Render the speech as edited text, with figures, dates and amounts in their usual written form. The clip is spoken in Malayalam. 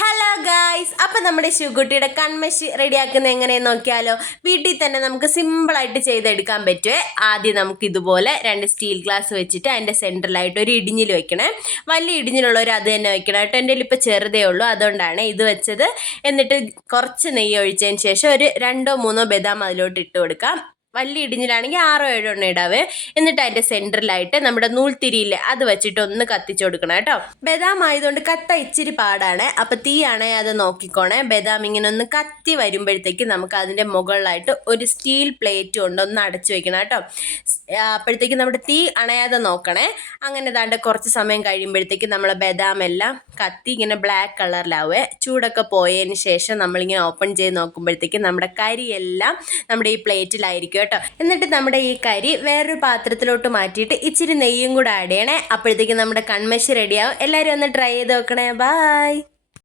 ഹലോ ഗായ്സ്, അപ്പം നമ്മുടെ ശിവകുട്ടിയുടെ കൺമഷി റെഡിയാക്കുന്നത് എങ്ങനെയെന്ന് നോക്കിയാലോ. വീട്ടിൽ തന്നെ നമുക്ക് സിമ്പിളായിട്ട് ചെയ്തെടുക്കാൻ പറ്റുമേ. ആദ്യം നമുക്ക് ഇതുപോലെ 2 സ്റ്റീൽ ഗ്ലാസ് വെച്ചിട്ട് അതിൻ്റെ സെൻറ്ററിലായിട്ട് ഒരു ഇടിഞ്ഞിൽ വെക്കണേ. വലിയ ഇടിഞ്ഞിലുള്ളവർ അത് തന്നെ വെക്കണം കേട്ടോ. എൻ്റെ ഇപ്പോൾ ചെറുതേ ഉള്ളൂ, അതുകൊണ്ടാണ് ഇത് വെച്ചത്. എന്നിട്ട് കുറച്ച് നെയ്യ് ഒഴിച്ചതിന് ശേഷം ഒരു 2-3 ബദാം അതിലോട്ട് ഇട്ട് കൊടുക്കാം. വലിയ ഇടിഞ്ഞിലാണെങ്കിൽ 6-7 ഇടാവേ. എന്നിട്ട് അതിൻ്റെ സെൻറ്ററിലായിട്ട് നമ്മുടെ നൂൽത്തിരിയില്ലേ അത് വെച്ചിട്ട് ഒന്ന് കത്തിച്ചു കൊടുക്കണം കേട്ടോ. ബദാം ആയതുകൊണ്ട് കത്ത ഇച്ചിരി പാടാണ്, അപ്പം തീയാണേ അത് നോക്കിക്കോണേ. ബദാം ഇങ്ങനെ ഒന്ന് കത്തി വരുമ്പോഴത്തേക്ക് നമുക്ക് അതിൻ്റെ മുകളിലായിട്ട് ഒരു സ്റ്റീൽ പ്ലേറ്റ് കൊണ്ട് ഒന്ന് അടച്ചു വെക്കണം കേട്ടോ. അപ്പോഴത്തേക്ക് നമ്മുടെ തീ അണയാതെ നോക്കണേ. അങ്ങനെ ദാണ്ട് കുറച്ച് സമയം കഴിയുമ്പോഴത്തേക്ക് നമ്മളെ ബദാം എല്ലാം കത്തി ഇങ്ങനെ ബ്ലാക്ക് കളറിലാവേ. ചൂടൊക്കെ പോയതിന് ശേഷം നമ്മളിങ്ങനെ ഓപ്പൺ ചെയ്ത് നോക്കുമ്പോഴത്തേക്ക് നമ്മുടെ കരിയെല്ലാം നമ്മുടെ ഈ പ്ലേറ്റിലായിരിക്കും കേട്ടോ. എന്നിട്ട് നമ്മുടെ ഈ കരി വേറൊരു പാത്രത്തിലോട്ട് മാറ്റിയിട്ട് ഇച്ചിരി നെയ്യും കൂടെ ആഡ് ചെയ്യണേ. അപ്പോഴത്തേക്കും നമ്മുടെ കൺമഷി റെഡിയാവും. എല്ലാവരും ഒന്ന് ട്രൈ ചെയ്ത് നോക്കണേ. ബൈ.